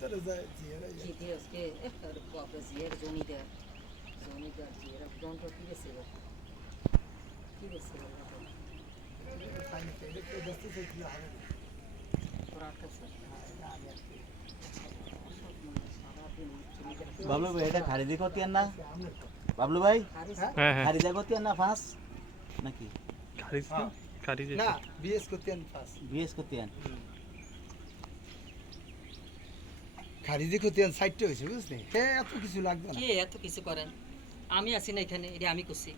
ভিতরে যায় জিয়ারা জিতে আজকে বাপরে জিয়ার জমিদার জিয়ার গ্রন্থ কি গেছিল পানি পেলে তো বসতে চাইছিল হবে বাবলু ভাই এটা খারিদি করতেন না বাবলু ভাই হ্যাঁ হ্যাঁ খারিদা করতেন না ফাঁস নাকি খারিজ না বিএস করতেন পাস বিএস করতেন খারিজি করতেন সাইডটা হয়েছে বুঝলি এত কিছু লাগবে না কে এত কিছু করেন আমি আছি না এখানে এটা আমি করছি